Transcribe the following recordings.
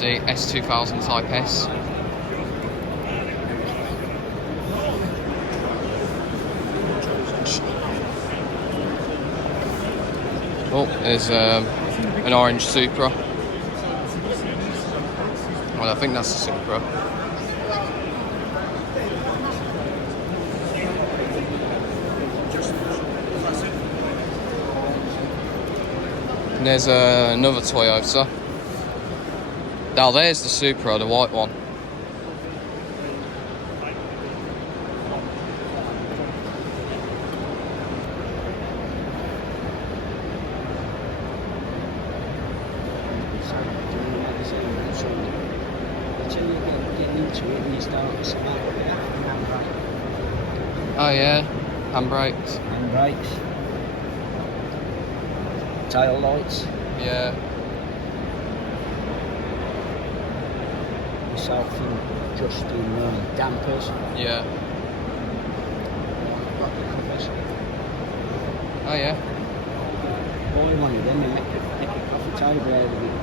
the S2000 Type S. Oh, there's an orange Supra. Well, I think that's a Supra. And there's another Toyota. Now there's the Supra, the white one. Oh yeah, handbrakes. Handbrakes. Tail lights. Yeah. Myself in adjusting dampers. Yeah. Oh yeah. Buy one of them and make a coffee table out of it.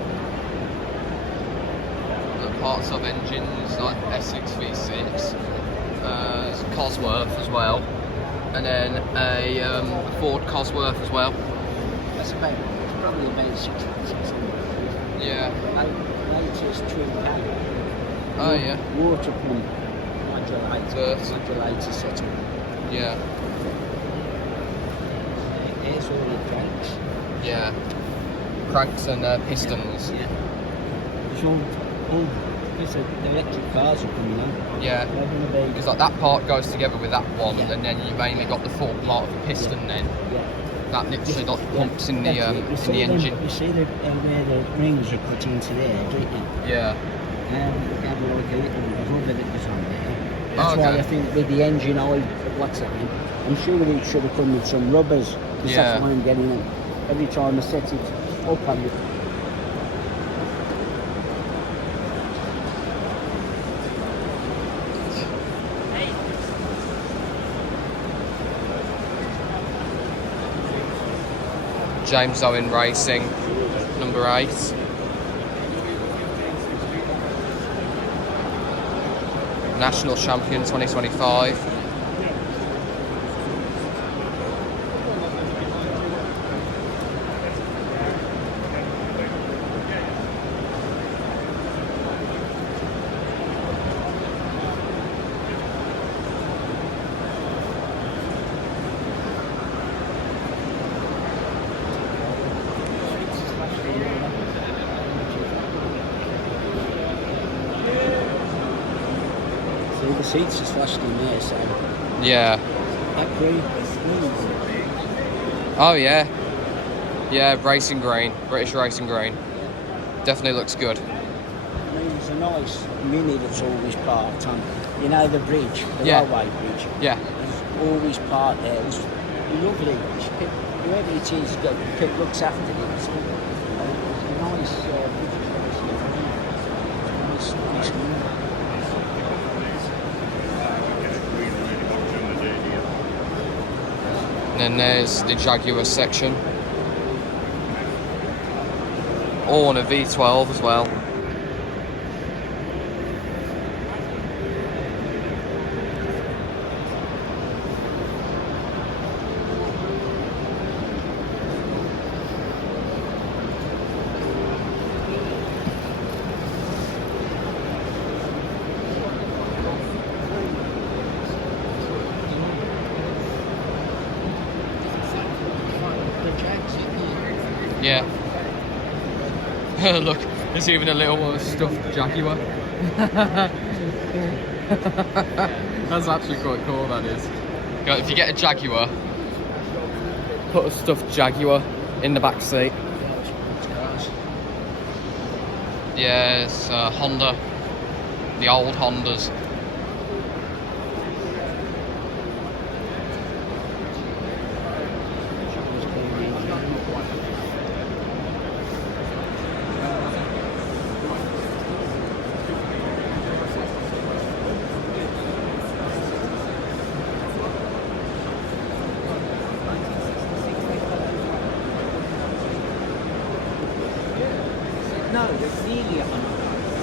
The parts of engines like S6 V6, Cosworth as well, and then a Ford Cosworth as well. It's probably about 600. Yeah. Latest trim paint. Oh yeah. Water pump. Modulator setting. Yeah. There's all the cranks. Yeah. Cranks and pistons. Yeah. It's all the electric cars are coming on. Yeah. Because like that part goes together with that one, Yeah. and then you mainly got the full part of the piston then. Yeah. That literally got pumps in the engine. You see where the rings are put into there, don't you? Yeah. We had like a little rubber that was on there. That's Okay. why I think with the engine oil, what's it? I'm sure it should have come with some rubbers. Because that's why I'm getting it. Every time I set it up on the... James Owen Racing, number 8. National Champion 2025. The seats are flashed in there, so... Yeah. Capri. Oh yeah. Yeah, racing green. British racing green. Definitely looks good. I mean, there's a nice Mini that's always parked on, you know, the bridge, the railway bridge. Yeah. There's always parked there. It's lovely. Whoever it is looks after it. It's a nice nice move. And then there's the Jaguar section. All on a V12 as well. Yeah. Look, there's even a little stuffed Jaguar. That's actually quite cool, that is. If you get a Jaguar, put a stuffed Jaguar in the back seat. Yeah, it's Honda. The old Hondas. No, it's nearly 100.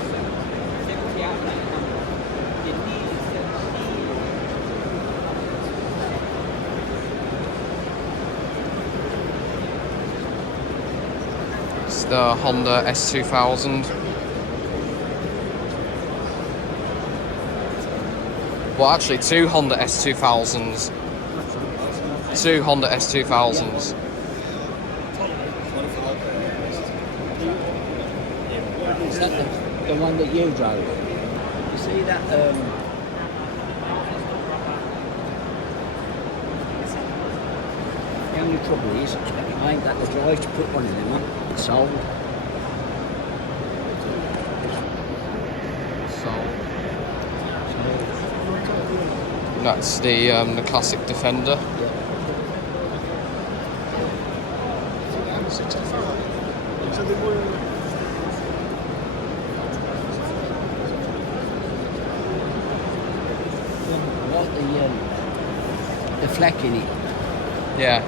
is the Honda S2000. Well, actually, two Honda S2000s. Two Honda S2000s. Is that the one that you drove? You see that? The only trouble is, I ain't got the drive to put one of them on. It's sold. That's the Classic Defender. What the fleck in it? Yeah.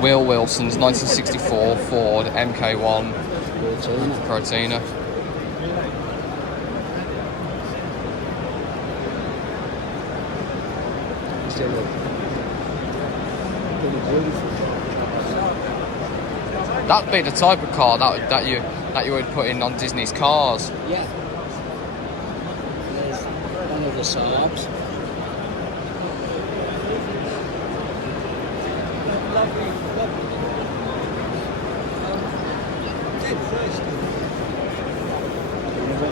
Will Wilson's 1964 Ford MK1 Cortina. That'd be the type of car that you would put in on Disney's cars. Yeah. There's one of the Saabs.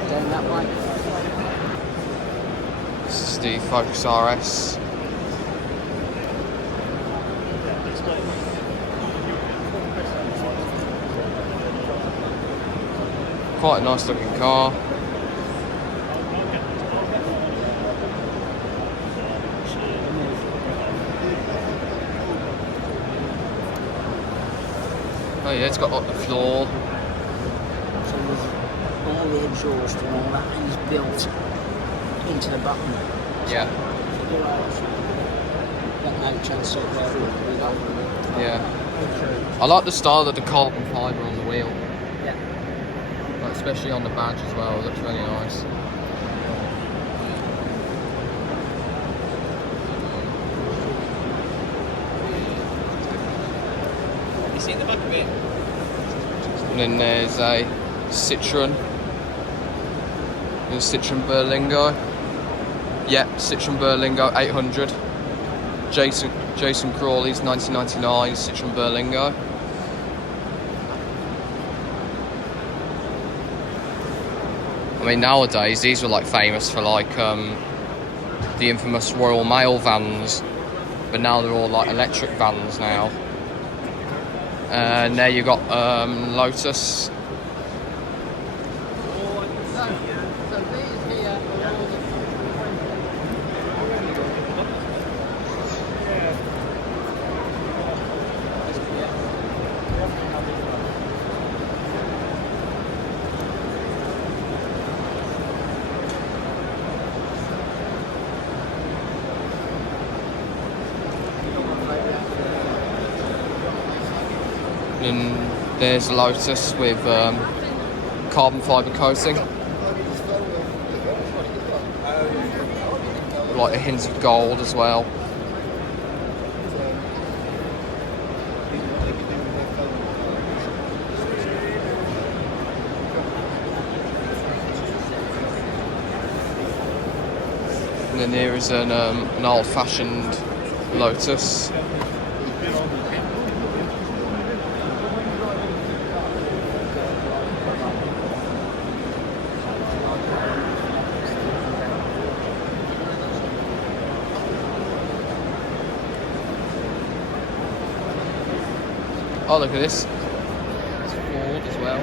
Down that way. This is the Focus RS. Quite a nice looking car. Oh yeah, it's got like the floor. So there's all the exhaust and all that is built into the bottom. Yeah. Got no chance of Yeah. I like the style of the carbon fibre on the wheel. Yeah. Like, especially on the badge as well, it looks really nice. You see the back of it? And then there's a Citroen. There's Citroen Berlingo. Yeah, Citroen Berlingo 800. Jason Crawley's 1999 Citroen Berlingo. I mean, nowadays these were like famous for like the infamous Royal Mail vans, but now they're all like electric vans now. And there you got Lotus. And there's Lotus with carbon fibre coating, like a hint of gold as well. And then here is an old-fashioned Lotus. Oh, look at this. It's Ford as well.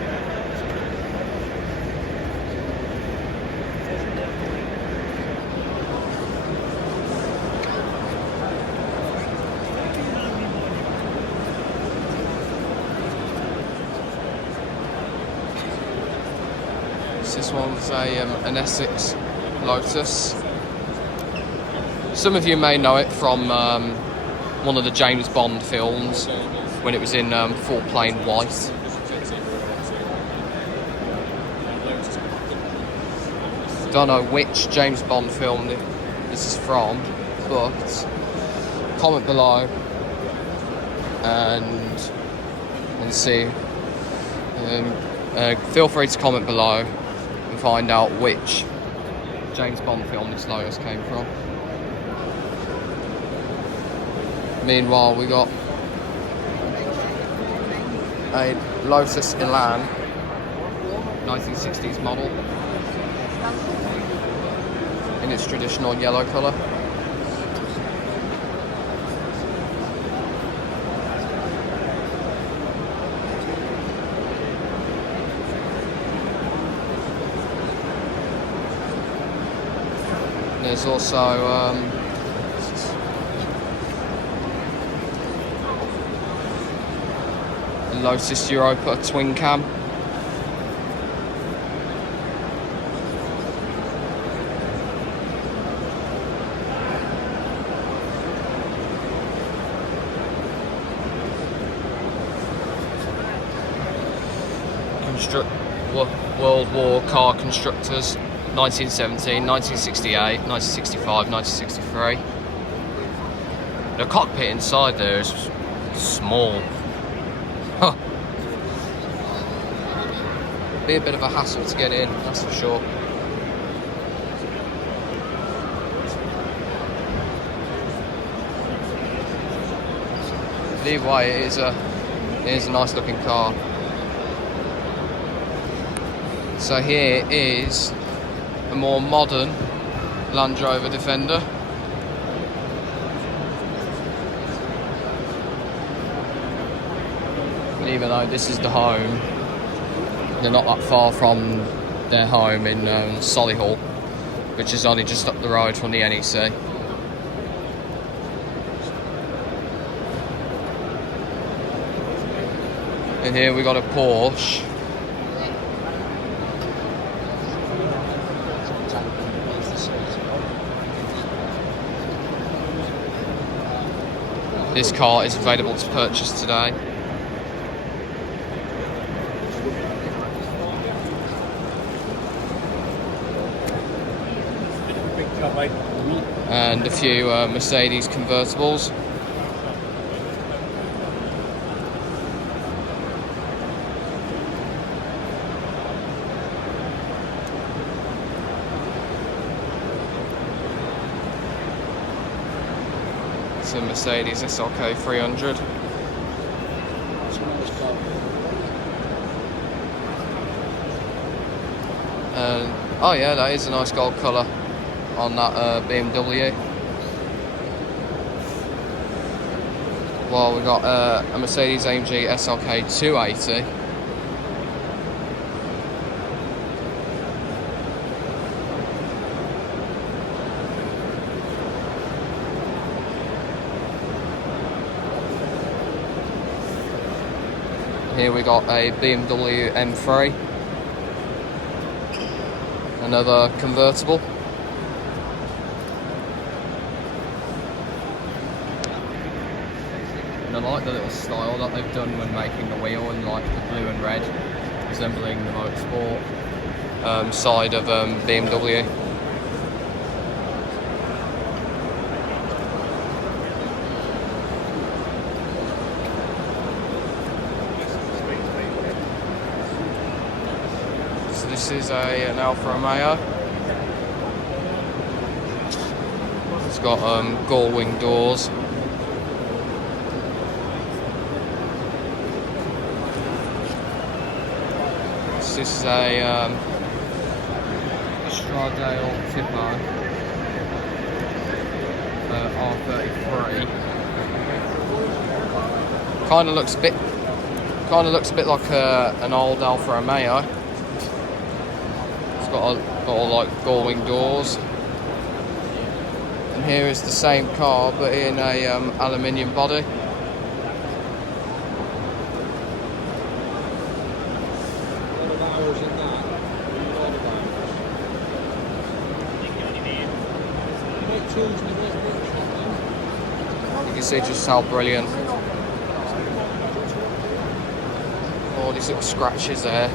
So this one's an Essex Lotus. Some of you may know it from one of the James Bond films when it was in full plain white. Don't know which James Bond film this is from, but comment below and see. Feel free to comment below and find out which James Bond film this Lotus came from. Meanwhile, we got a Lotus Elan, 1960s model, in its traditional yellow colour. There's also a Lotus Europa twin cam. World War car constructors, 1917, 1968, 1965, 1963. The cockpit inside there is small. Huh. Be a bit of a hassle to get in, that's for sure. Either way, it is a nice looking car. So here is a more modern Land Rover Defender. And even though this is the home, they're not that far from their home in Solihull, which is only just up the road from the NEC. And here we got a Porsche. This car is available to purchase today. And a few Mercedes convertibles. It's a Mercedes SLK 300. And oh yeah, that is a nice gold colour on that BMW. Well, we got a Mercedes AMG SLK 280. Here we got a BMW M3, another convertible. And I like the little style that they've done when making the wheel, and like the blue and red, resembling the motorsport side of BMW. This is an Alfa Romeo. It's got gull-wing doors. This is a Stradale Tipo R33. Kind of looks a bit like an old Alfa Romeo. Got all like gull-wing doors, and here is the same car but in a aluminium body. You can see just how brilliant. All these little scratches there.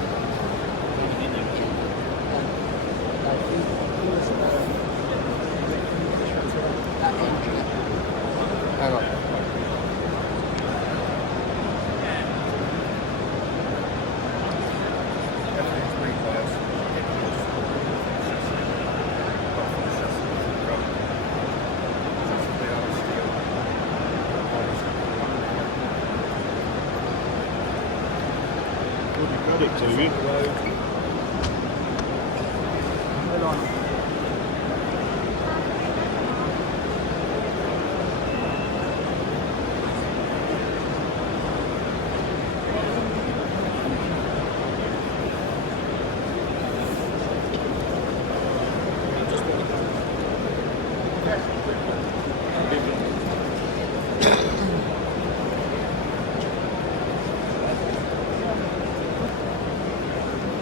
Hang on.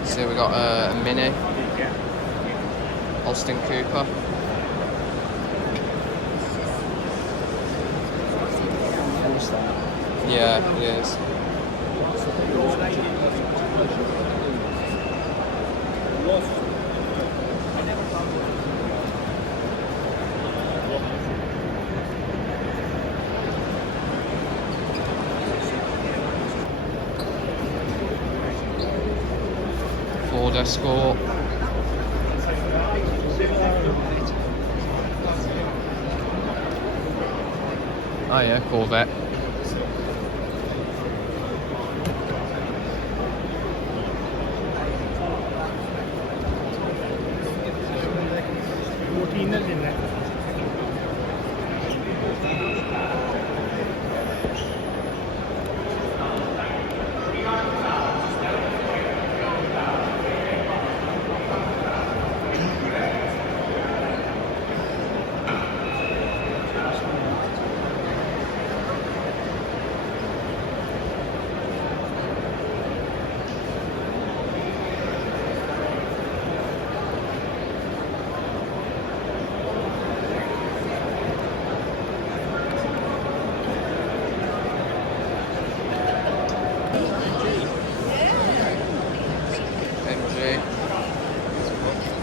So we got a Mini Austin Cooper. Yeah, it is. Ford Escort. Oh yeah, Corvette.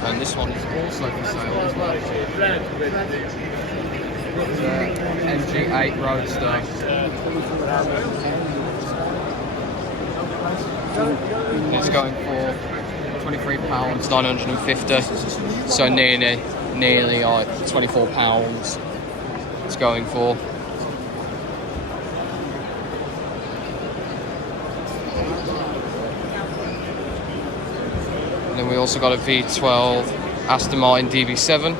And this one is also for sale as well. It's MG8 Roadster. It's going for £23,950. So nearly like £24 it's going for. And then we also got a V12 Aston Martin DB7.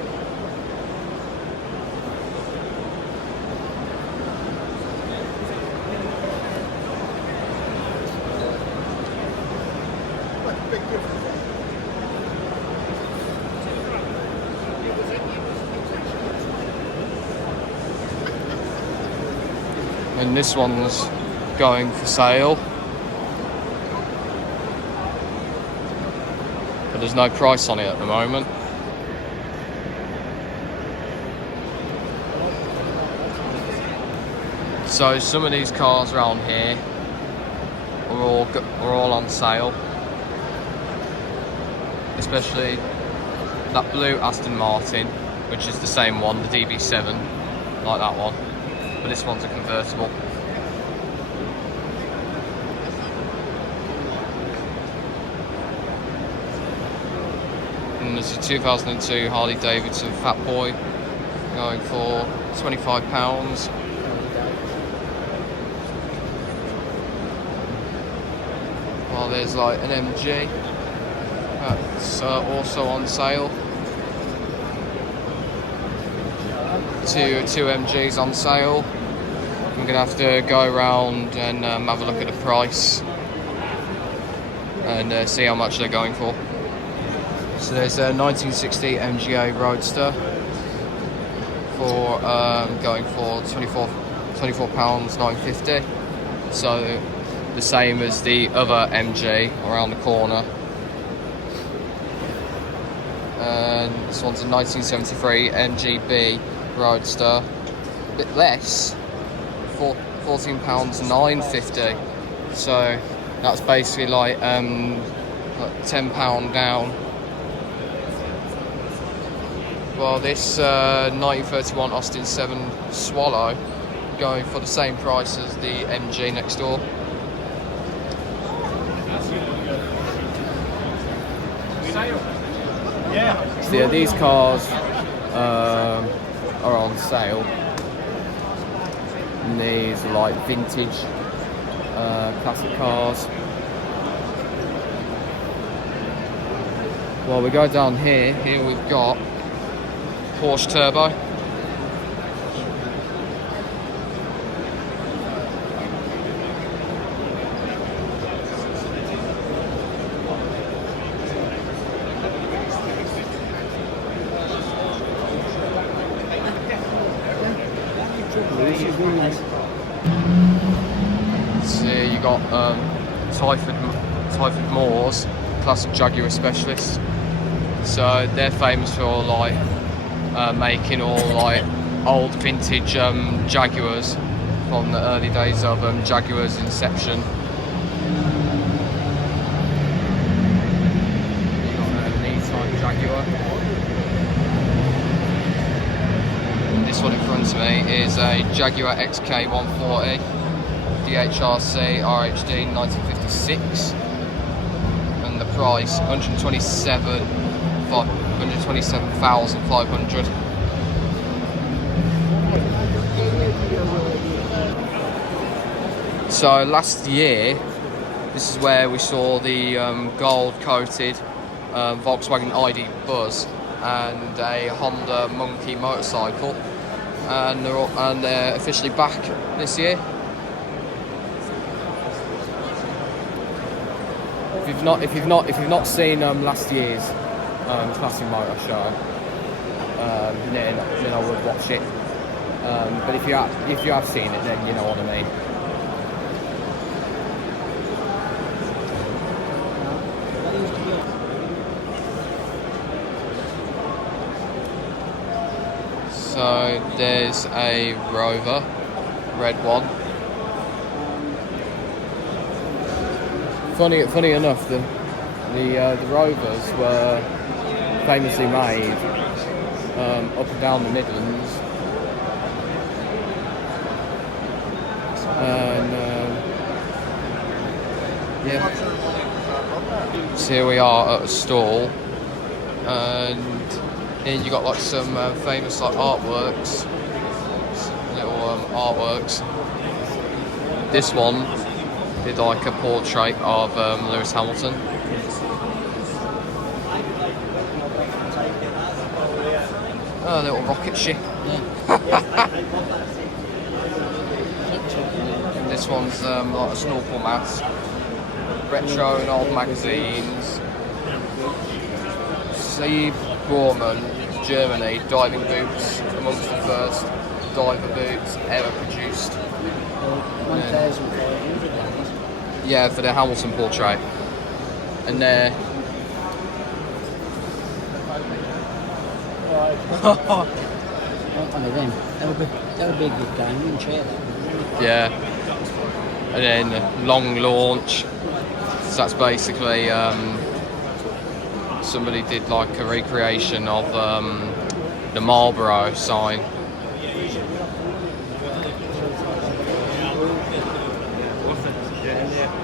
And this one's going for sale. But there's no price on it at the moment. So some of these cars around here are all on sale. Especially that blue Aston Martin, which is the same one, the DB7, like that one. But this one's a convertible. And there's a 2002 Harley Davidson Fat Boy going for £25. While there's like an MG that's also on sale. Two MGs on sale. I'm gonna have to go around and have a look at the price and see how much they're going for. So there's a 1960 MGA Roadster for going for £24.950. So the same as the other MG around the corner. And this one's a 1973 MGB Roadster. A bit less, £14.950. So that's basically like £10 down. Well, this 1931 Austin 7 Swallow going for the same price as the MG next door. So yeah, these cars are on sale. And these are like vintage classic cars. Well, we go down here. Here we've got Porsche Turbo. So you got Tyford Moors, classic Jaguar specialists. So they're famous for like making all like old vintage Jaguars from the early days of Jaguar's inception. You got an E-Type Jaguar. This one in front of me is a Jaguar XK 140 DHRC RHD 1956, and the price 127,500. So last year, this is where we saw the gold-coated Volkswagen ID Buzz and a Honda Monkey motorcycle, and they're officially back this year. If you've not seen last year's Classic Motor Show, then I would watch it. But if you have seen it, then you know what I mean. So there's a Rover, red one. Funny enough, the Rovers were famously made up and down the Midlands, and yeah. So here we are at a stall, and here you got like some famous like artworks, little artworks. This one did like a portrait of Lewis Hamilton. Oh, a little rocket ship. This one's like a snorkel mask. Retro and old magazines. Seaborman, Germany, diving boots, amongst the first diver boots ever produced. 1,500. Yeah, for the Hamilton portrait. And They're a big diamond chair. yeah. And then long launch. So that's basically somebody did like a recreation of the Marlboro sign.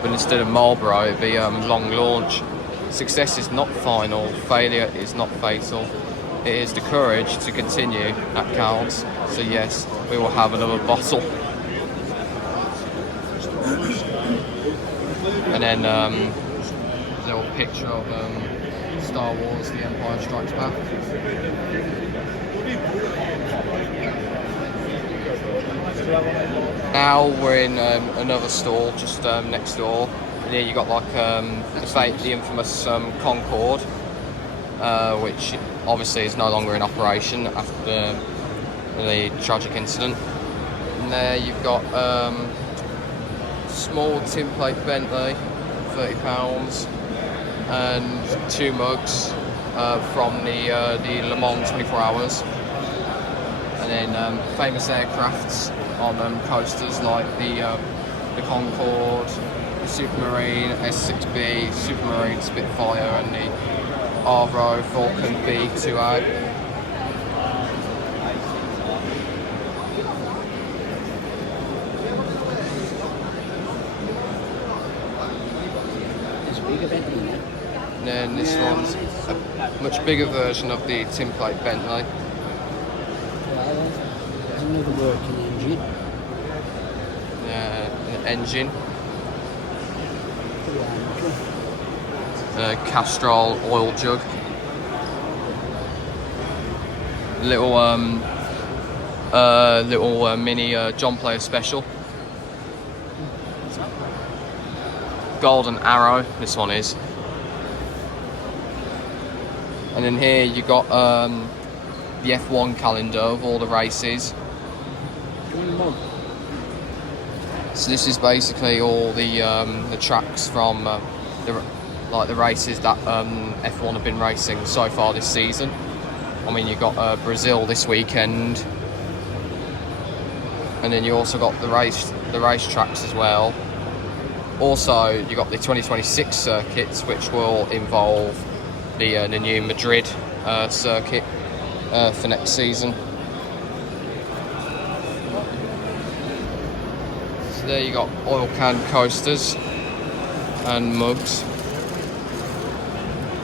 But instead of Marlboro, it'd be long launch. Success is not final, failure is not fatal. It is the courage to continue that counts. So yes, we will have another bottle. And then a little picture of Star Wars, The Empire Strikes Back. Now we're in another stall just next door, and here you got like the infamous Concorde, which obviously is no longer in operation after the tragic incident. And there you've got small tin plate Bentley, £30, and 2 mugs from the Le Mans 24 Hours. And then famous aircrafts on coasters like the Concorde, the Supermarine S6B, Supermarine Spitfire, and the Avro Vulcan B2A. And then this one's a much bigger version of the tin plate Bentley. There's another working engine. An engine. A Castrol oil jug. Little mini John Player Special. Golden Arrow, this one is. And then here you got the F1 calendar of all the races. So this is basically all the tracks from the races that F1 have been racing so far this season. I mean, you got Brazil this weekend, and then you also got the race tracks as well. Also, you got the 2026 circuits, which will involve the new Madrid circuit for next season. So there you got oil can coasters and mugs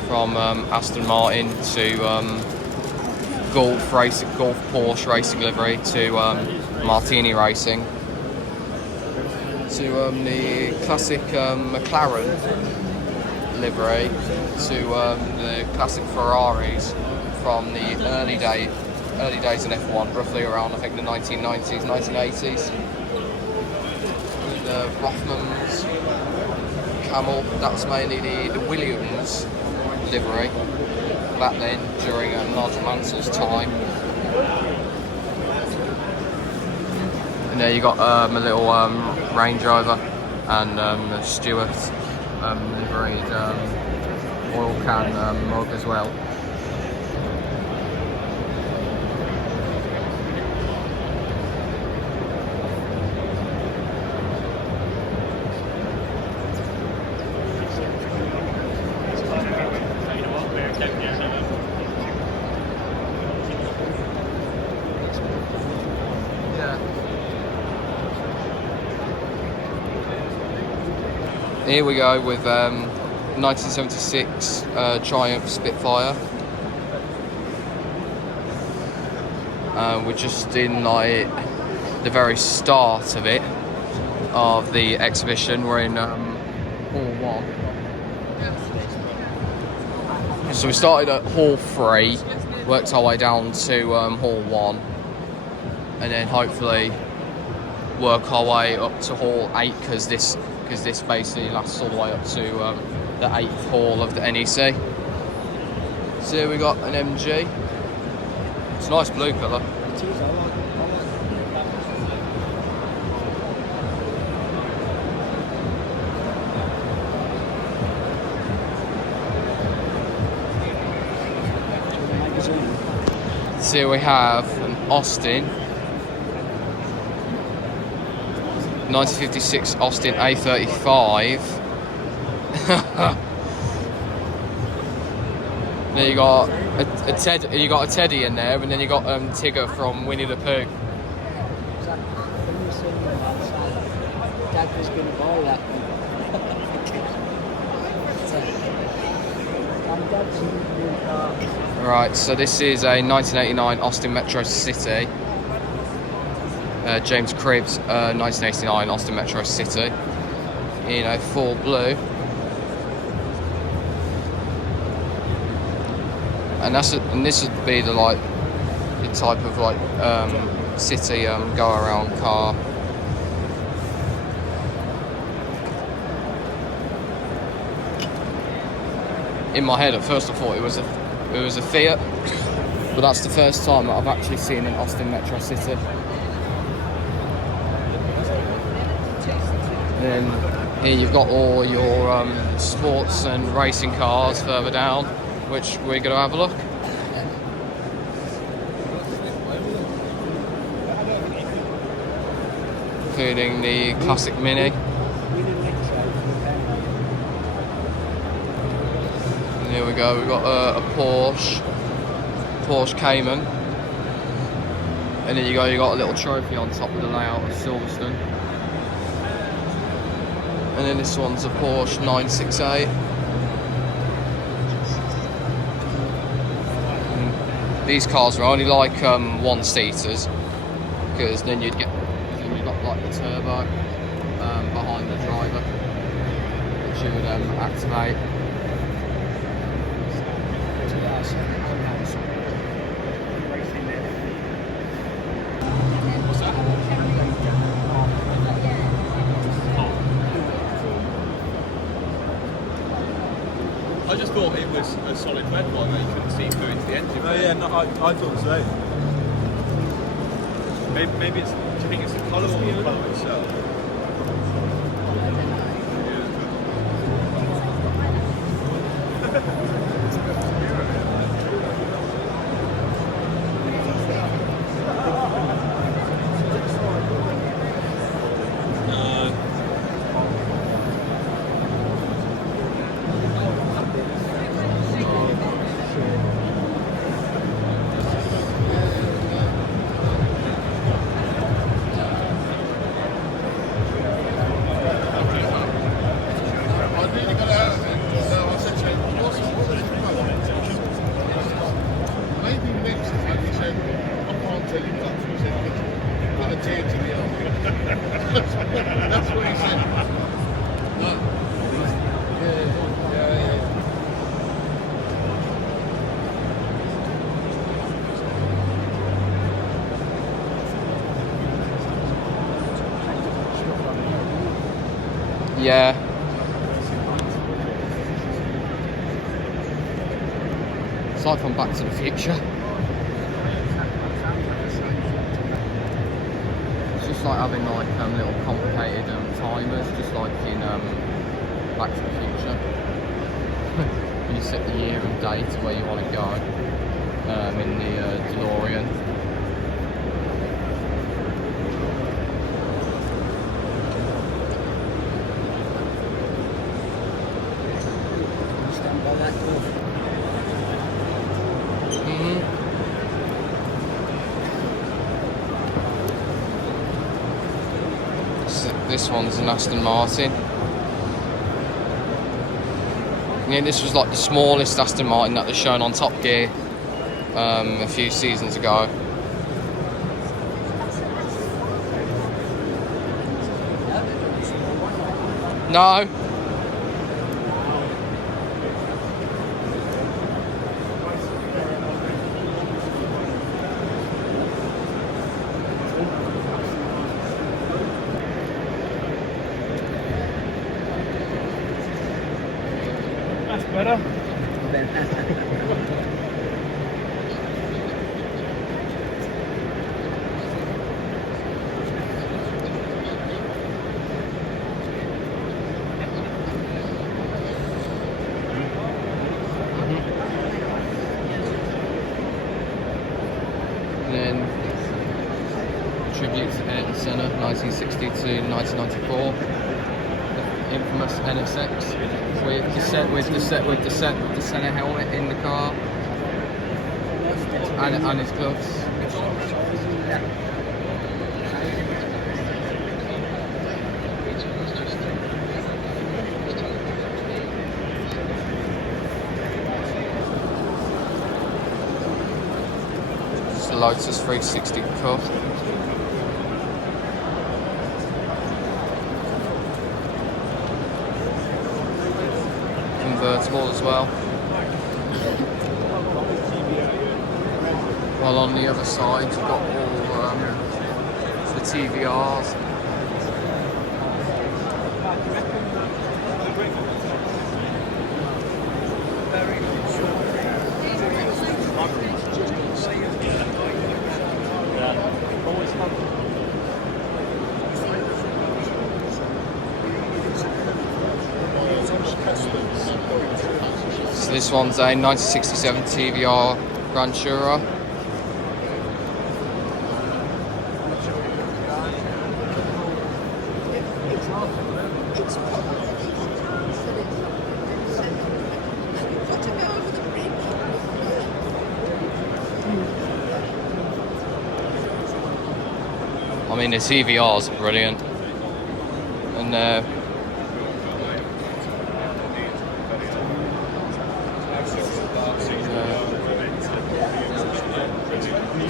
from Aston Martin to Golf Porsche racing livery to Martini Racing to the classic McLaren livery to the classic Ferraris from the early days in F1, roughly around I think the 1990s, 1980s. The Rothmans, Camel, that's mainly the Williams livery back then during Nigel Mansell's time. And there you got a little Range Rover and a Stewart liveried oil can mug as well. Here we go with 1976 Triumph Spitfire. We're just in like the very start of it, of the exhibition. We're in Hall 1. So we started at Hall 3, worked our way down to Hall 1, and then hopefully work our way up to Hall 8 because this basically lasts all the way up to the 8th hall of the NEC. So here we got an MG. It's a nice blue colour. It is, I like it. So here we have an Austin 1956 Austin A35. Then you got a Teddy in there, and then you got Tigger from Winnie the Pooh. Dad was going to buy that one. Right, so this is a 1989 Austin Metro City. James Cribbs, 1989 Austin Metro City, in a full blue, and this would be the type of city go around car. In my head, at first I thought it was a Fiat, but that's the first time that I've actually seen an Austin Metro City. And then here you've got all your sports and racing cars further down, which we're going to have a look. including the Classic Mini. And here we go, we've got a Porsche Cayman. And then you got a little trophy on top of the layout of Silverstone. And then this one's a Porsche 968. And these cars are only like one-seaters, because then you've got like the turbo behind the driver, which you would activate. I just thought it was a solid red one that you couldn't see through into the engine. Oh yeah, no, I thought so. Maybe it's. Do you think it's the colour or the colour itself? That's what he said. Yeah. It's like from Back to the Future. It's just like having like little complicated timers, just like in Back to the Future. When you set the year and date where you want to go in the DeLorean. This one's an Aston Martin. Yeah, this was like the smallest Aston Martin that was shown on Top Gear a few seasons ago. No. Better. And then tribute to Ayrton Senna, 1960 to 1994. Infamous NSX with the Senna helmet in the car and his gloves. It's a Lotus 360 Cup. Convertible as well. While on the other side you've got all the TVRs. So this one's a 1967 TVR Grand Tourer. mean, the TVRs are brilliant. And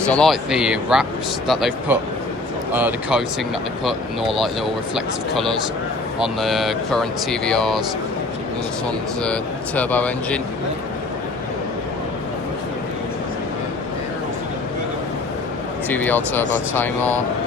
so I like the wraps that they've put, the coating that they put, and all like little reflective colours on the current TVRs. And this one's a turbo engine. TVR turbo Tamar.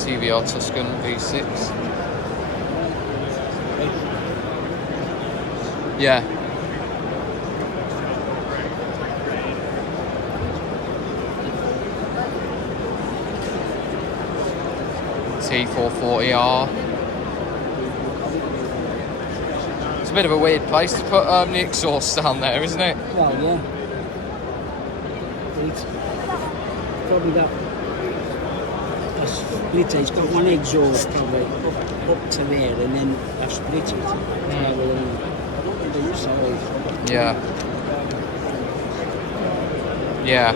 TVR Tuscan V6. Yeah. T440R. It's a bit of a weird place to put the exhaust down there, isn't it? Well, yeah. It's probably got a splitter. It's got one exhaust probably up to there, and then a split it. I don't think they use that. Yeah. Yeah.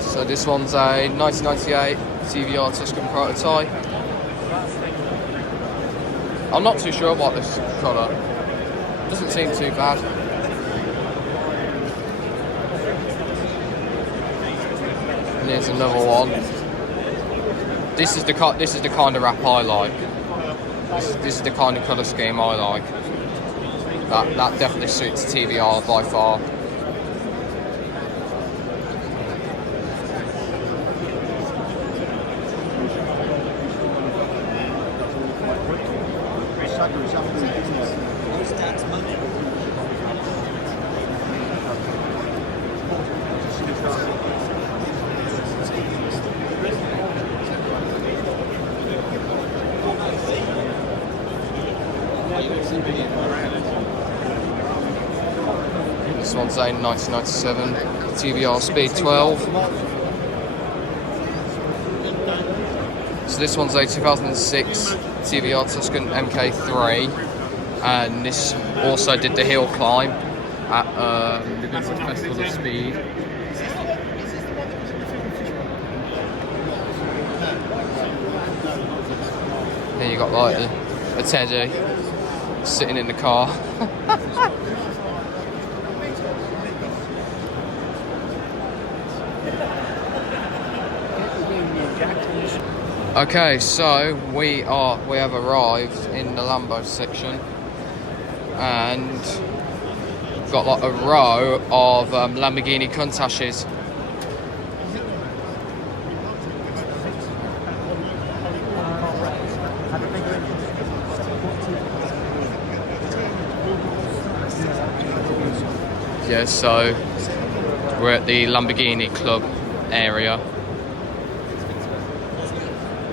So this one's a 1998 TVR Tuscan prototype. I'm not too sure about this colour. Doesn't seem too bad. And here's another one. This is the kind of wrap I like. This is the kind of colour scheme I like. That definitely suits TVR by far. This one's a 1997 TVR Speed 12. So this one's a 2006 TVR Tuscan MK3, and this also did the hill climb at the Goodwood Festival of Speed. Here you got like a Teddy sitting in the car. Okay, so we have arrived in the Lambo section, and got like a row of Lamborghini Countachs. Yeah, so we're at the Lamborghini Club area,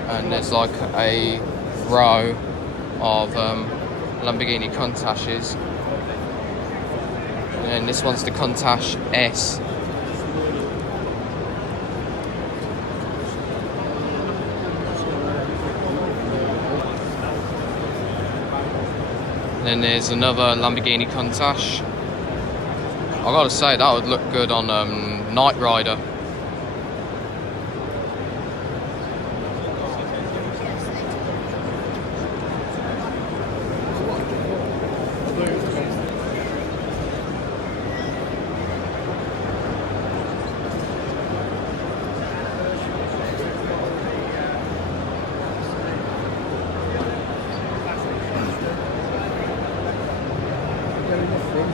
and there's like a row of Lamborghini Countachs, and this one's the Countach S. And then there's another Lamborghini Countach. I gotta say, that would look good on Knight Rider.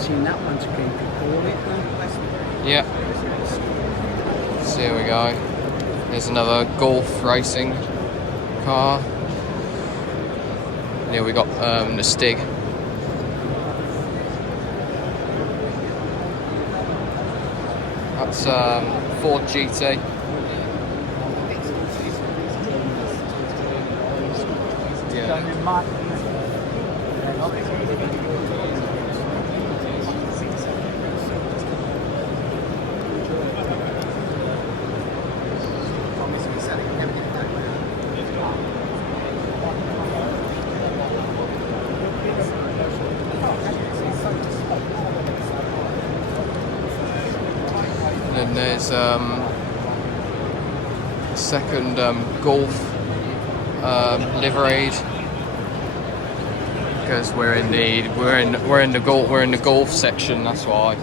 In that one to keep it cool. Yeah. So here we go. There's another Golf racing car. And here we got the Stig. That's Ford GT. And then there's second Golf liveried, because we're in the Golf section. That's why.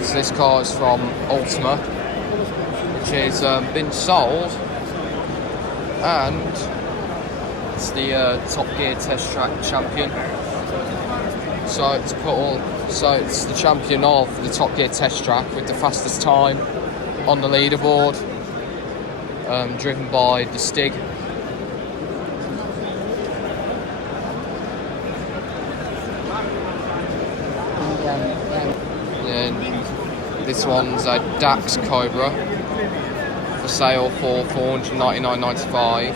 So this car is from Ultima, which has been sold, and it's the Top Gear Test Track champion. So it's the champion of the Top Gear Test Track with the fastest time on the leaderboard, driven by the Stig. This one's a Dax Cobra for sale for $499.95.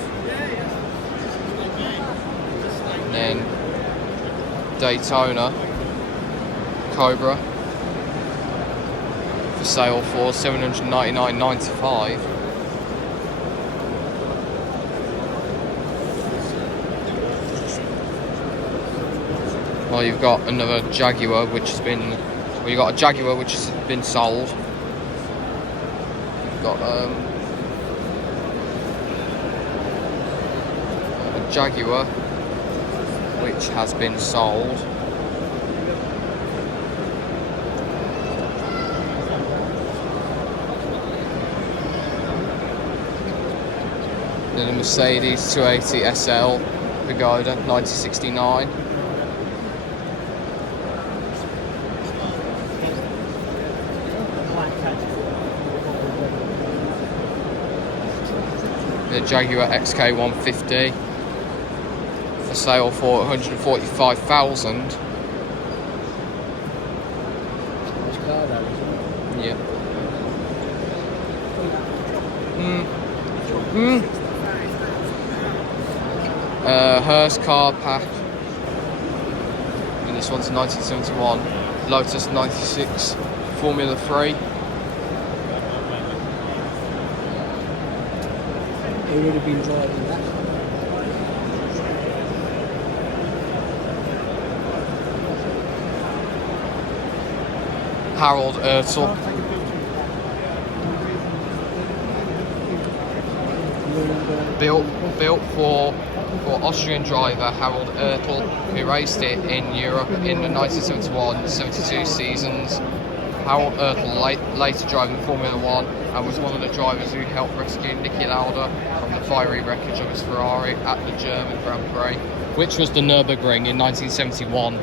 And then Daytona Cobra for sale for $799.95. Well, you've got another Jaguar which has been. Well, you've got a Jaguar which has been sold. You've got a Jaguar which has been sold. Then a Mercedes 280 SL Pagoda 1969. The Jaguar XK150 for sale for $145,000. Yeah. Hearst car pack. And this one's a 1971 Lotus 96 Formula 3. He would have been driving that. Harold Ertl. Built for Austrian driver Harold Ertl, who raced it in Europe in the 1971-72 seasons. Harold Ertl later drove in Formula 1 and was one of the drivers who helped rescue Niki Lauda from the fiery wreckage of his Ferrari at the German Grand Prix, which was the Nürburgring in 1971.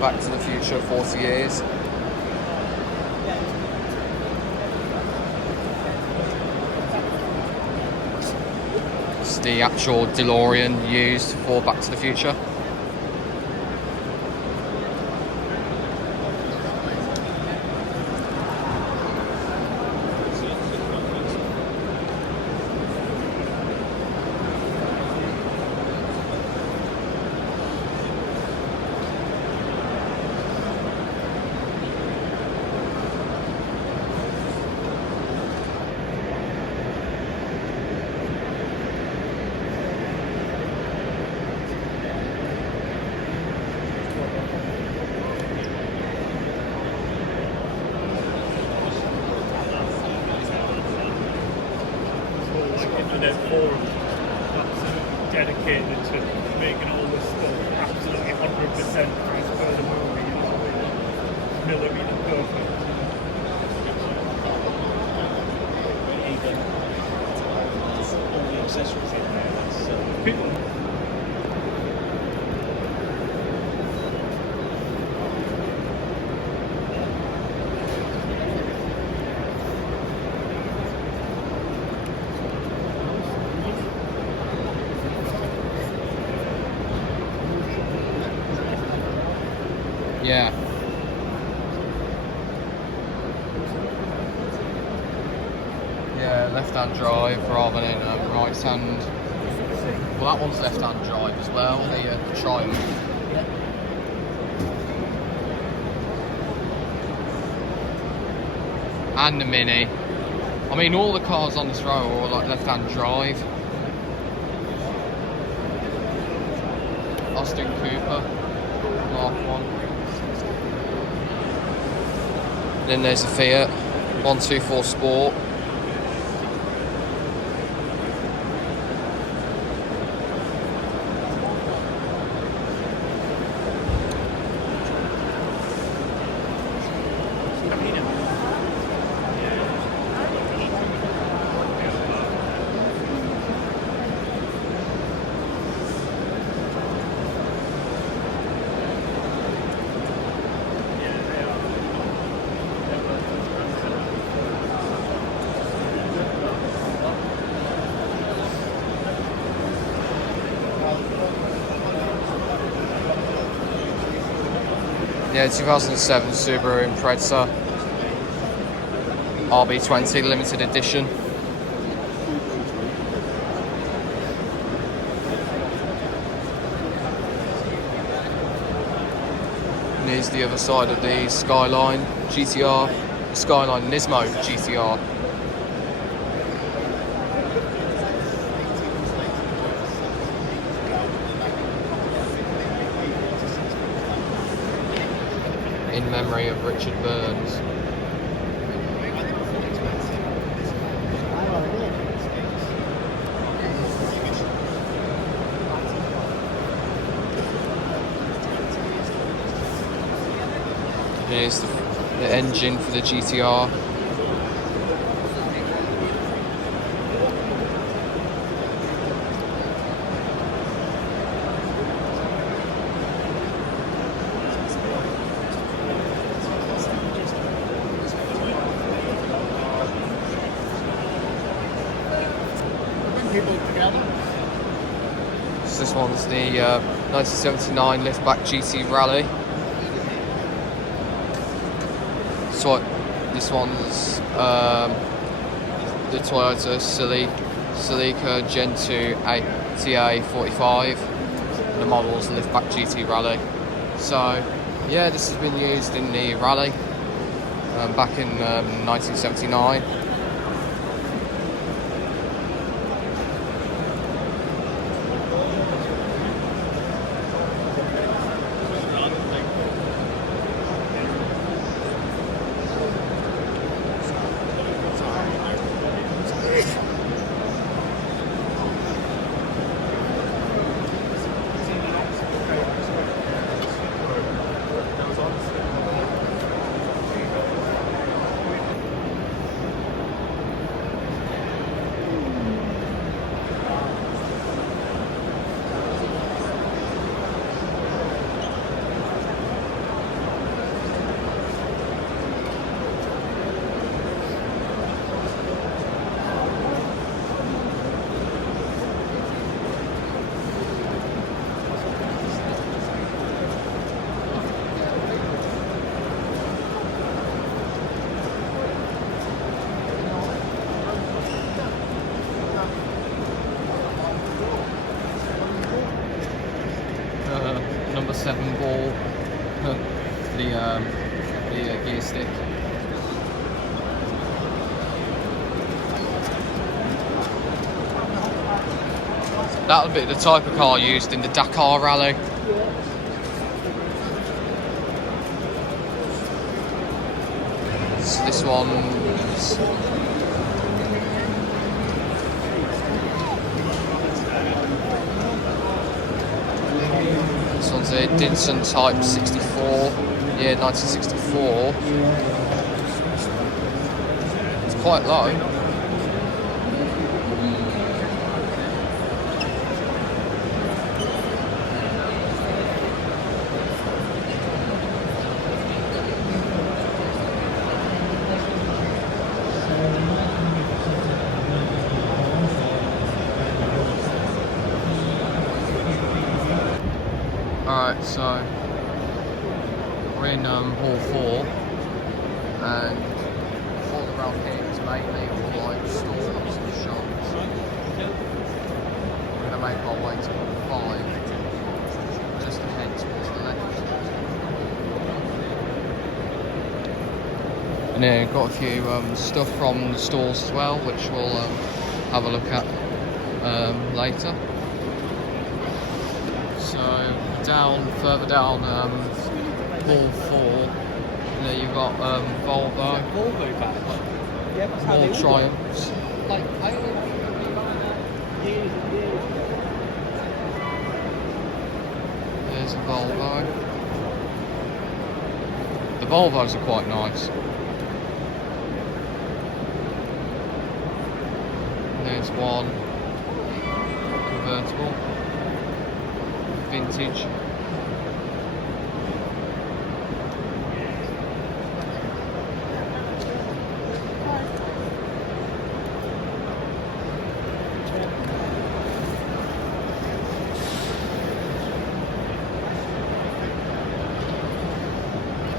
Back to the Future 40 years. It's the actual DeLorean used for Back to the Future. internet forums absolutely dedicated to making all this stuff absolutely 100% as per the movie, you know what I mean? Millimeter perfect. Even all the accessories in there. That's, People, Yeah. Yeah, left-hand drive rather than right-hand. Well, that one's left-hand drive as well, the Triumph. And the Mini. I mean, all the cars on this row are all like left-hand drive. Austin Cooper, Mark 1. Then there's a Fiat 124 Sport. Yeah, 2007 Subaru Impreza RB20 limited edition. And here's the other side of the Skyline GTR, Skyline Nismo GTR. In memory of Richard Burns. Here's the engine for the GTR. People together. So this one's the 1979 liftback GT Rally. So this one's the Toyota Celica Gen 2 TA45. The model's liftback GT Rally. So yeah, this has been used in the Rally back in 1979. Number 7 ball, the gear stick. That'll be the type of car used in the Dakar Rally. So this one's Dinson Type 64, yeah, 1964. It's quite low. Alright, so we're in Hall 4, and all around here is mainly all like stores and shops. We're going to make our way to Hall 5, just ahead towards the left. And then we've got a few stuff from the stores as well, which we'll have a look at later. So further down Hall 4, there you've got Volvo, more Triumphs. There's a Volvo. The Volvos are quite nice. There's one convertible. Vintage.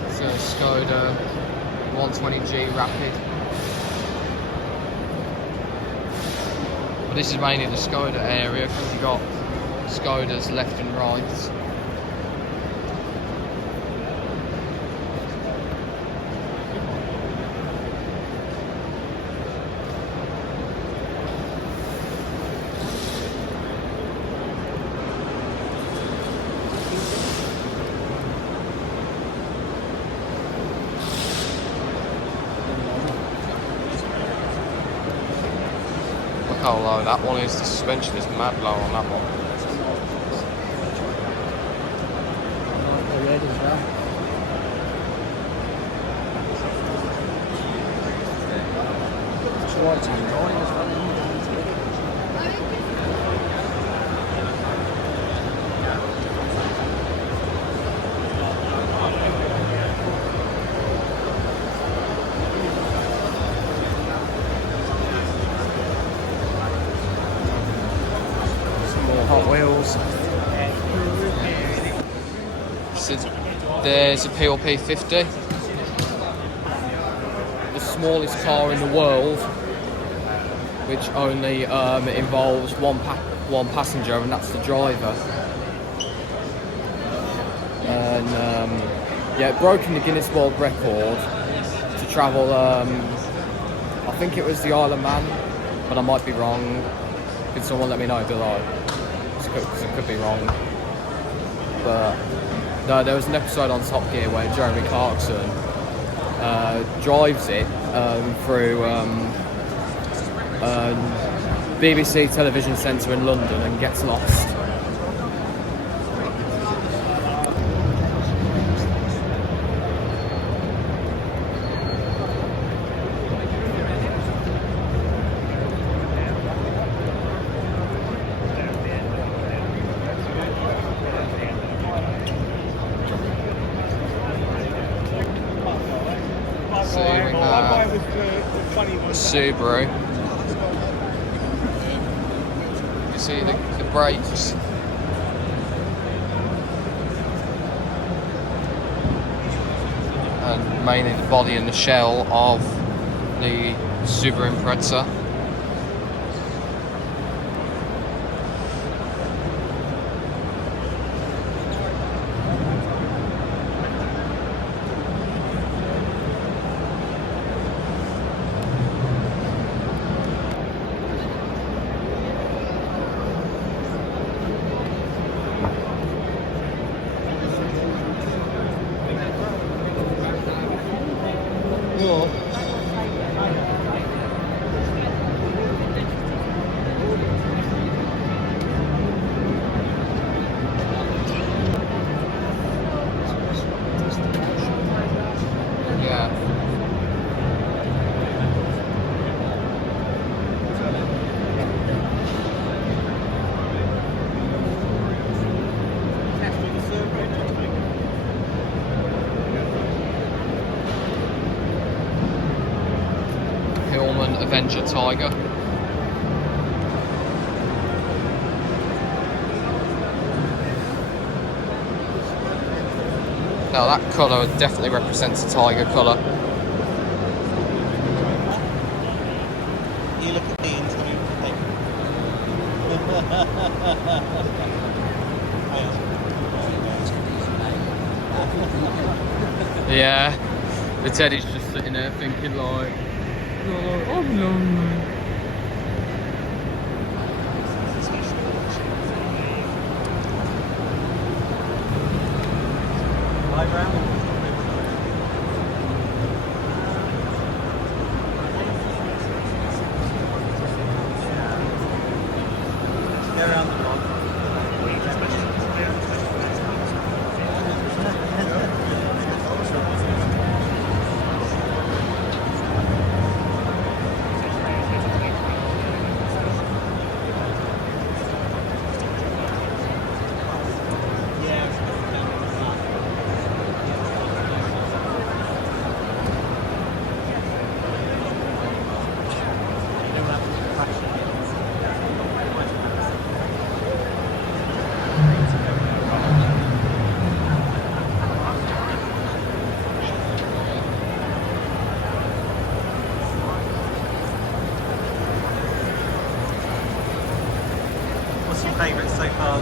It's a Skoda 120G Rapid. But this is mainly the Skoda area because you've got Skodas left and right. Look how low that one is. The suspension is mad low on that one. Red as well. It's right hand drive as well, isn't it? Some more Hot Wheels. There's a PLP 50, the smallest car in the world, which only involves one passenger, and that's the driver. And yeah, it broke the Guinness World Record to travel. I think it was the Isle of Man, but I might be wrong. Could someone let me know below? Because it could be wrong. But no, there was an episode on Top Gear where Jeremy Clarkson drives it through BBC Television Centre in London and gets lost. So we have a Subaru. You see the brakes. And mainly the body and the shell of the Subaru Impreza. Avenger Tiger. Now that colour definitely represents a tiger colour. You look at me and tell me what you think. Yeah, the Teddy's just sitting there thinking like, oh no. What's your favourite so far?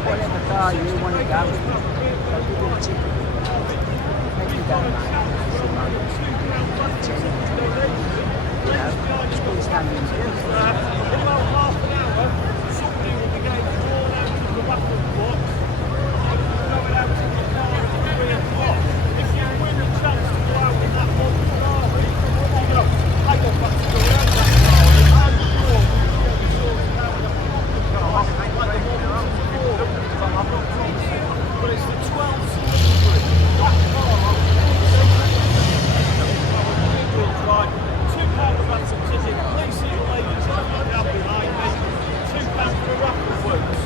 Whatever car you want to go, I'll give you a ticket. Take you down there. You know, just go stand in the queue. In about half an hour, somebody will be getting drawn out of the bathroom box. Going out to the car at 3 o'clock. If you win a chance to go out in that one car, you know, I go back to the round that car. I'm sure we'll get sorted out in a proper car. Like the one before. But it's the 12 cylinders. That car, like £2 for a ticket. Please see you ladies down behind me. £2 for a raffle floats.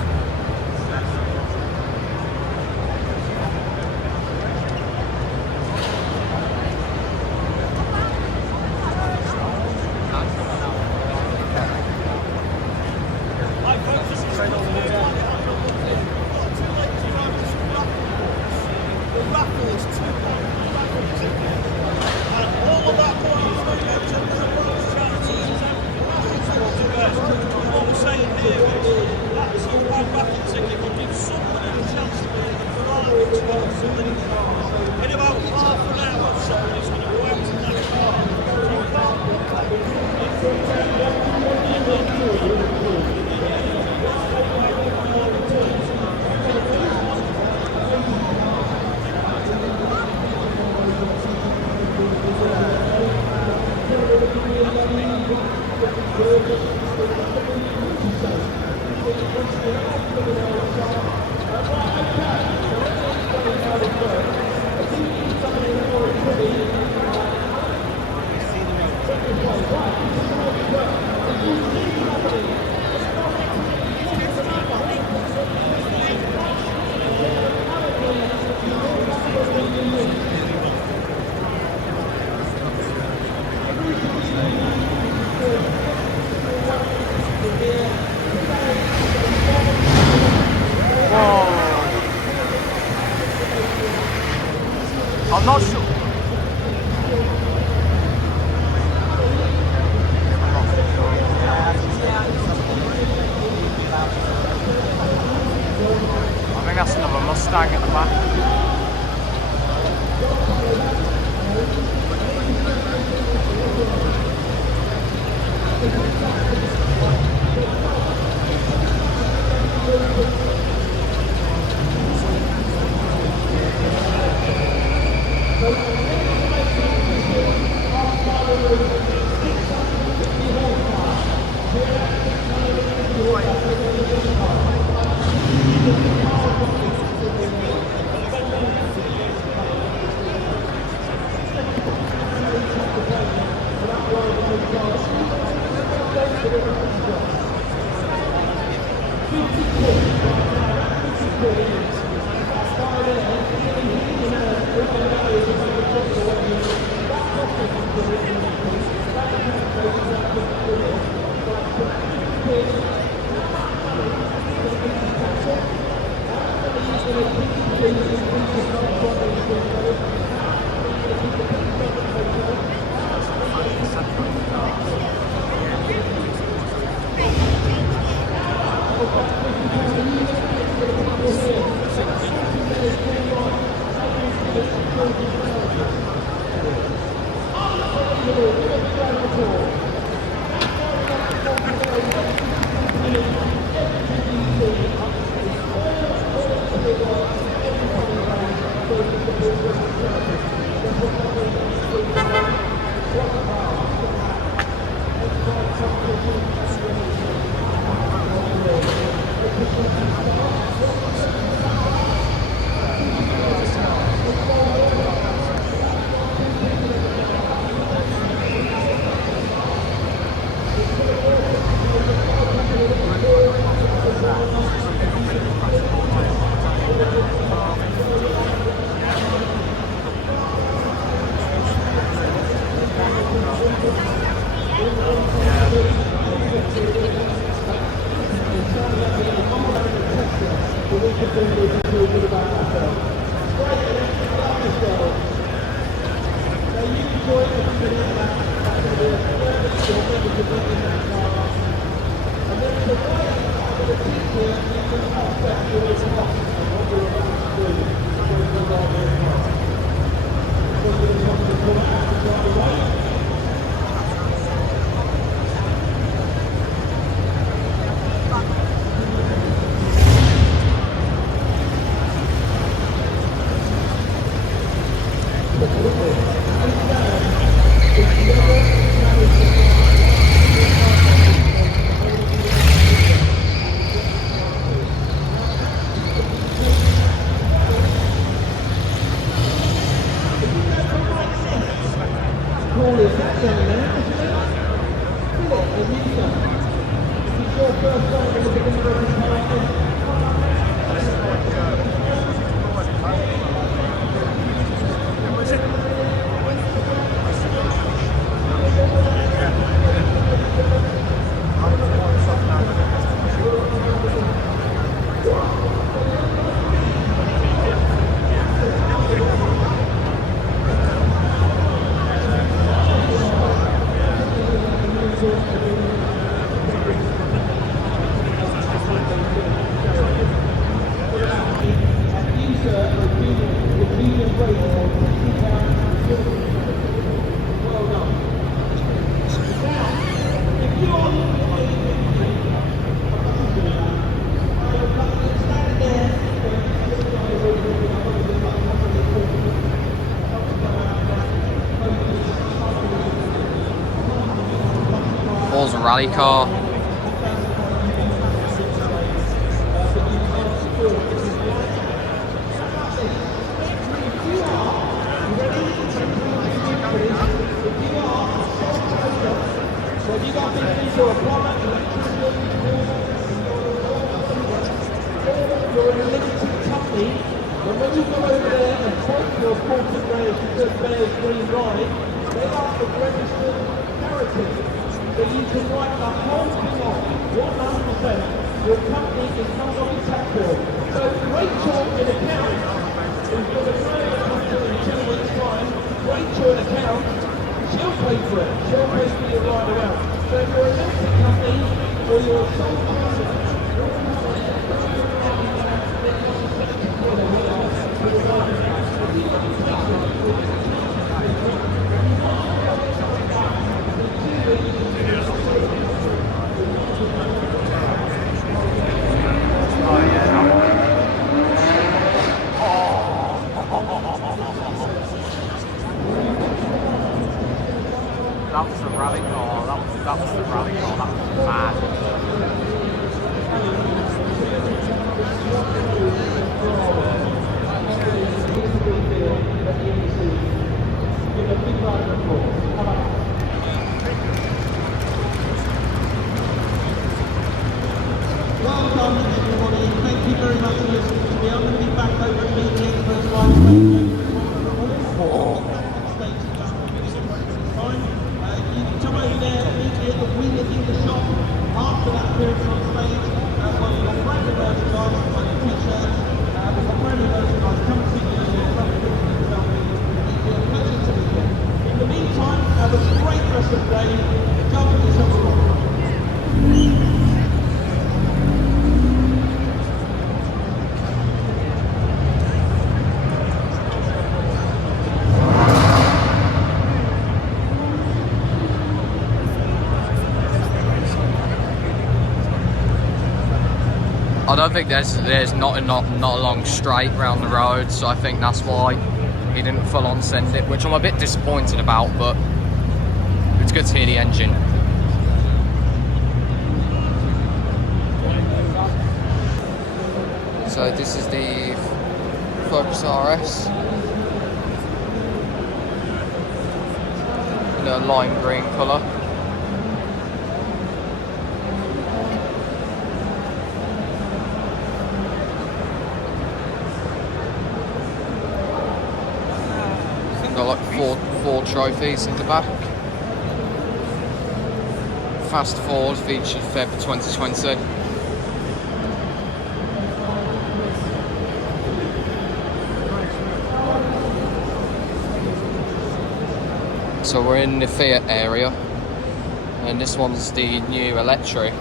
In about half an hour, somebody's going to go out in that car. I'm not sure. I think that's another Mustang at the back. Ball's a rally car. So Rachel in account is going to try and come to the into it. Showcase for your ride around. So if you're electric company or you're a sole That was the rally call. That was the rally call. That was mad. Well done, everybody. Thank you very much for listening to me. I'm going to be back over at NEC Classic live stage. You can come over there and meet me at the Wheelers in the shop after that appearance on stage. We've got brand new merchandise, we've got new t-shirts, we've got brand new merchandise. Come and see me as well. It'll be a pleasure to meet you. In the meantime, have a great rest of the day. Go and get yourself a rock. I don't think there's not a long straight round the road, so I think that's why he didn't full on send it, which I'm a bit disappointed about, but it's good to hear the engine. So this is the Focus RS in a lime green colour. Got like four trophies in the back. Fast Forward featured Feb 2020. So we're in the Fiat area, and this one's the new electric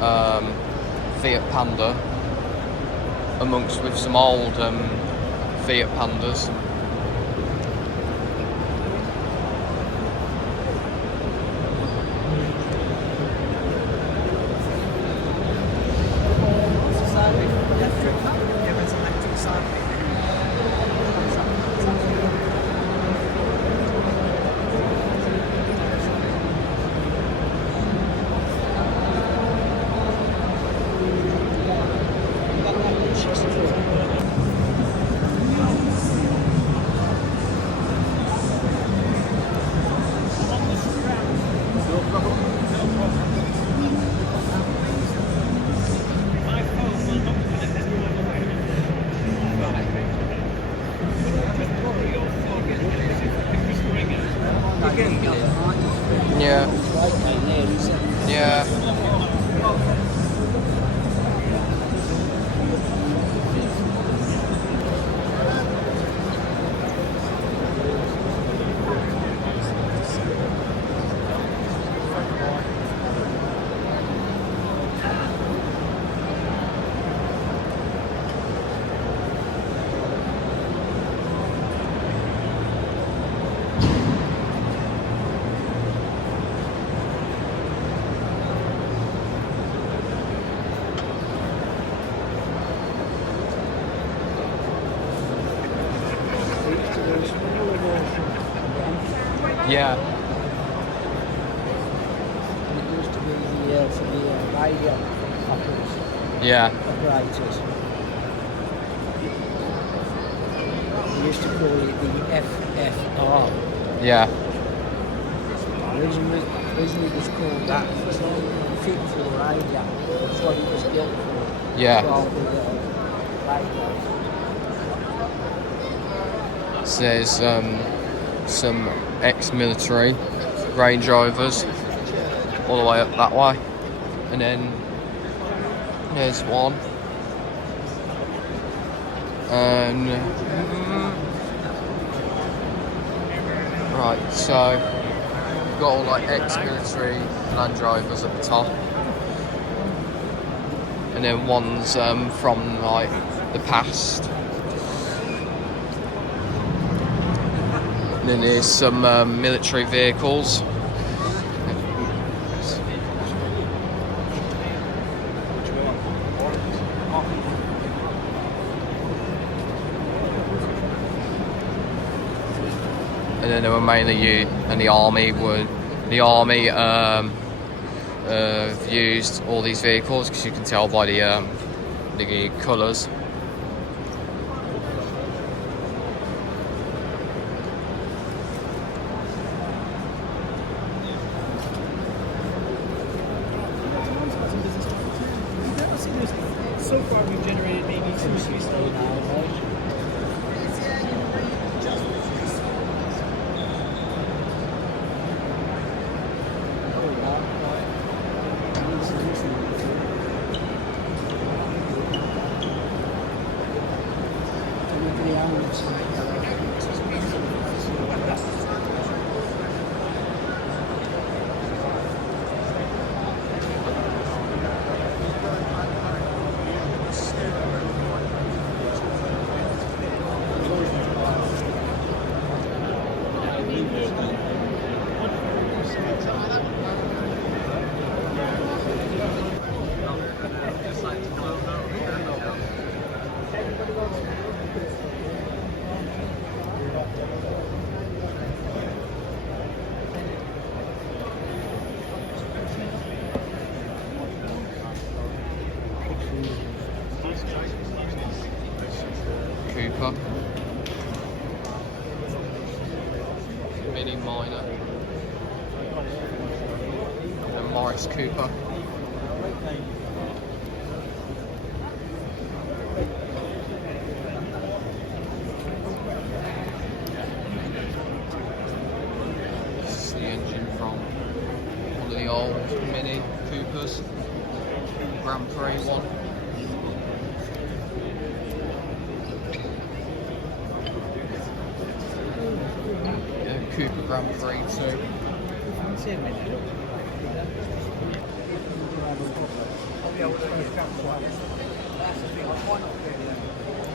Fiat Panda, amongst with some old Fiat Pandas. Yeah. Yeah. Yeah. It used to be for the radio Yeah. operators. They used to call it the FFR. Yeah. Originally it was called that. It was fit for the radio. That's what it was built for. Yeah. Rather than radios. So there's some ex-military Range Rovers all the way up that way, and then there's one, and right, so You've got all like ex-military Land Rovers at the top, and then ones from like the past. And then there's some military vehicles. And then they were mainly used, and the army used all these vehicles, because you can tell by the colours. So far, we've generated maybe 2 seasons. Cooper, Mini Minor, and Morris Cooper. This is the engine from one of the old Mini Coopers, Grand Prix one. Cooper Grand Prix 2.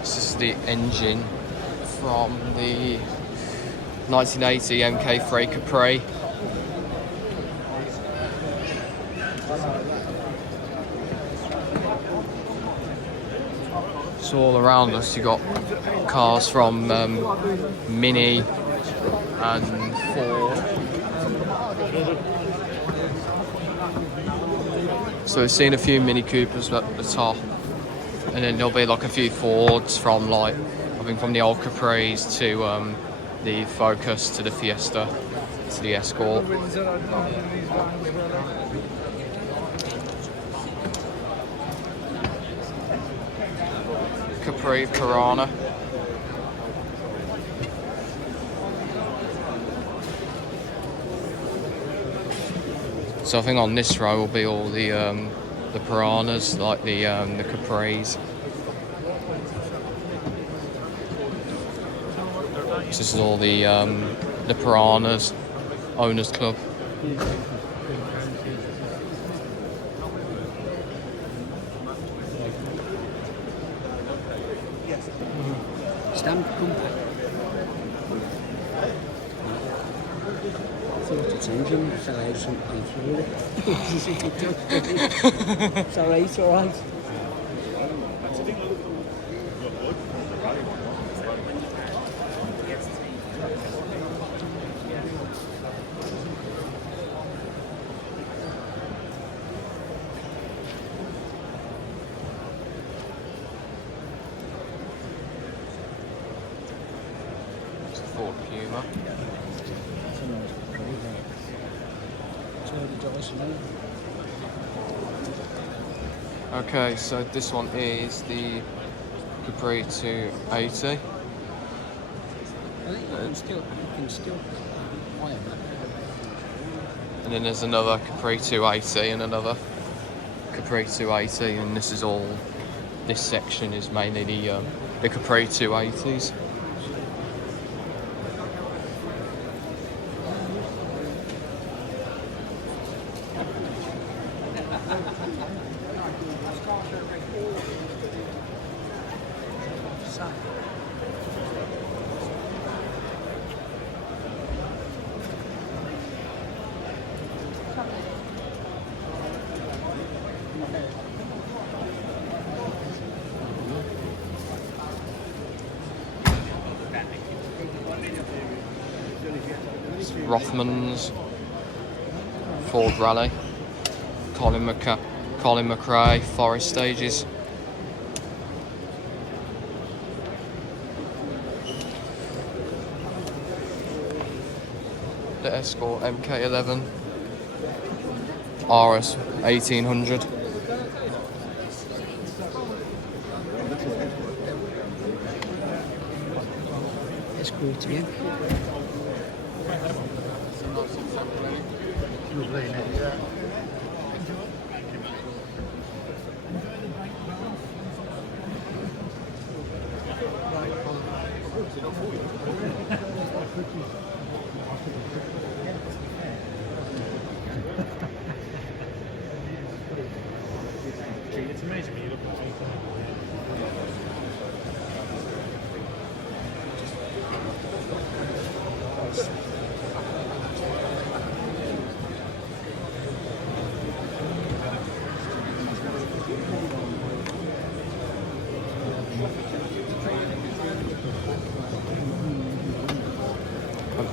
This is the engine from the 1980 MK3 Capri. So all around us you got cars from Mini and Ford. So we've seen a few Mini Coopers at the top, and then there'll be like a few Fords from like, I think from the old Capris to the Focus to the Fiesta to the Escort. Capri Piranha. So I think on this row will be all the Piranhas, like the Capris. This is all the Piranhas Owners Club. Stamp compact. It's engine, it's allowed something through it. It's alright, it's alright. It's a Ford Puma. Okay, so this one is the Capri 280. I think you can still buy them. And then there's another Capri 280 and another Capri 280, and this is all, this section is mainly the Capri 280s. Rothmans, Ford Rally, Colin McRae, Forest Stages. The Escort MK11, RS 1800. Escort again. It's amazing when you look at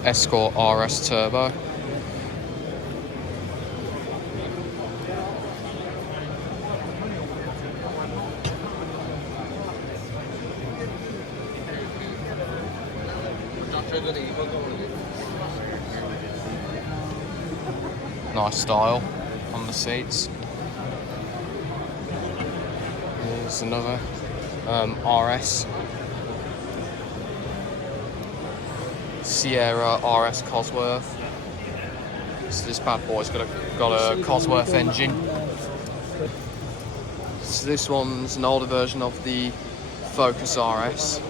Escort RS Turbo. Nice style on the seats. Here's another RS. Sierra RS Cosworth. So this bad boy's got a Cosworth engine. So this one's an older version of the Focus RS.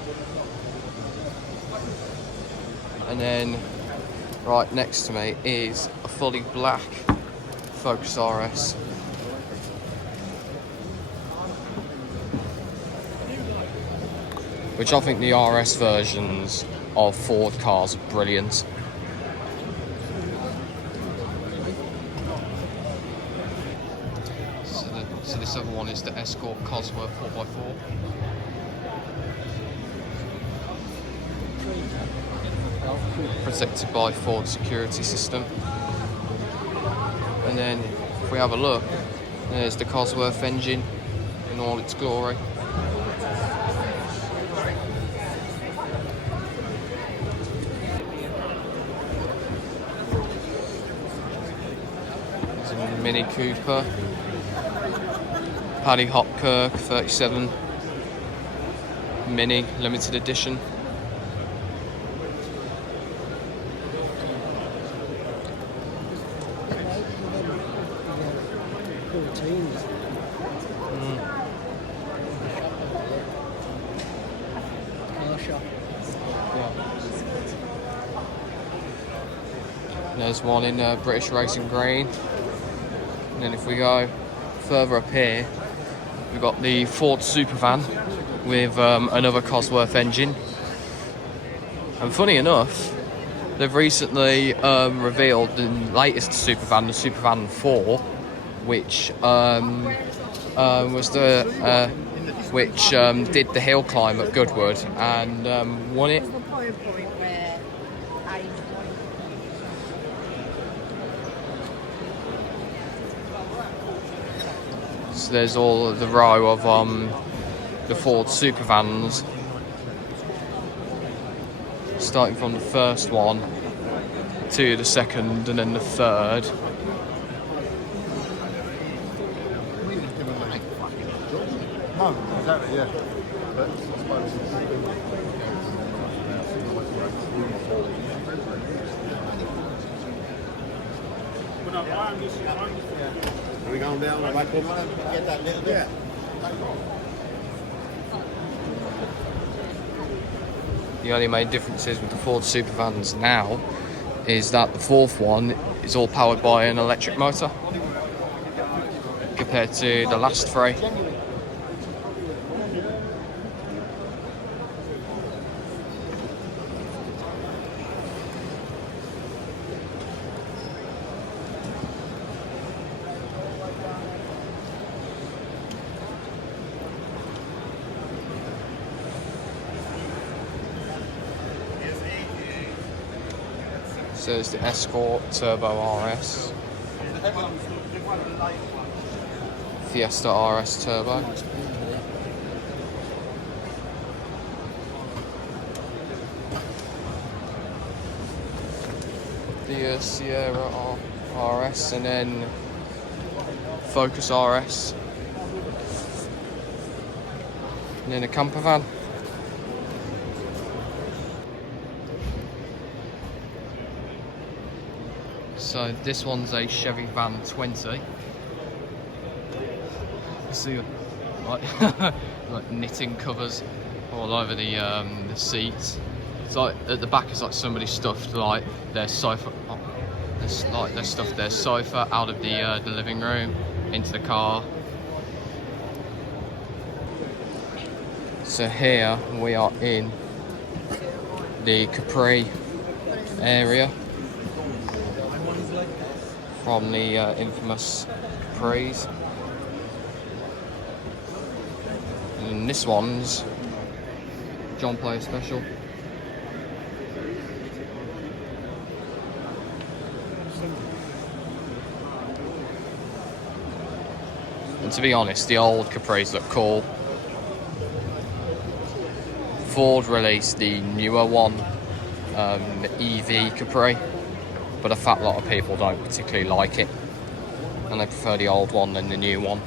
And then right next to me is a fully black Focus RS. Which I think the RS versions of Ford cars are brilliant. So this other one is the Escort Cosworth 4x4. Protected by Ford security system. And then if we have a look, there's the Cosworth engine in all its glory. There's a Mini Cooper, Paddy Hopkirk 37 Mini limited edition. There's one in British Racing Green. And then if we go further up here, we've got the Ford Supervan with another Cosworth engine. And funny enough, they've recently revealed the latest Supervan, the Supervan 4, which was the which did the hill climb at Goodwood and won it. So there's all the row of the Ford Supervans, starting from the first one to the second and then the third. No, exactly, yeah. But I suppose are we going down like we want to get that little bit? Yeah. The only main differences with the Ford Supervans now is that the fourth one is all powered by an electric motor compared to the last three. So there's the Escort Turbo RS, Fiesta RS Turbo. Nice blue there. The Sierra RS, and then Focus RS, and then a camper van. So this one's a Chevy Van 20. You see like, like knitting covers all over the seats. It's like at the back, it's like somebody stuffed like their sofa, they stuffed their sofa out of the living room into the car. So here we are in the Capri area from the infamous Capris, and this one's John Player Special. And to be honest, the old Capris look cool. Ford released the newer one, the EV Capri, but a fat lot of people don't particularly like it, and they prefer the old one than the new one.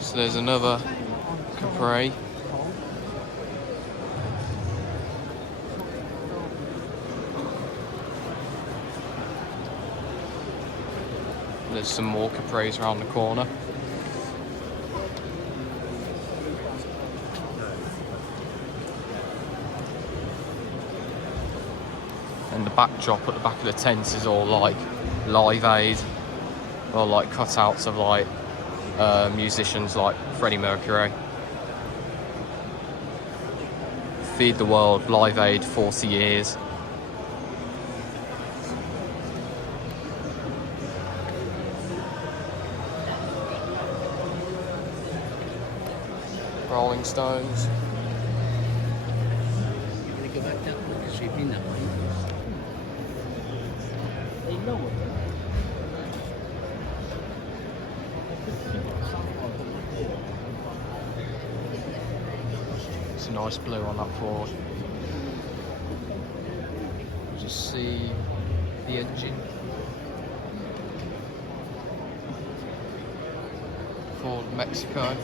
So there's another Capri. There's some more Capris around the corner. And the backdrop at the back of the tent is all like Live Aid, or like cutouts of like musicians like Freddie Mercury. Feed the World, Live Aid, 40 years. Rolling Stones. You want to go back that way? Because we've been that way. They know it. It's a nice blue on that Ford. Just see the engine. Ford Mexico.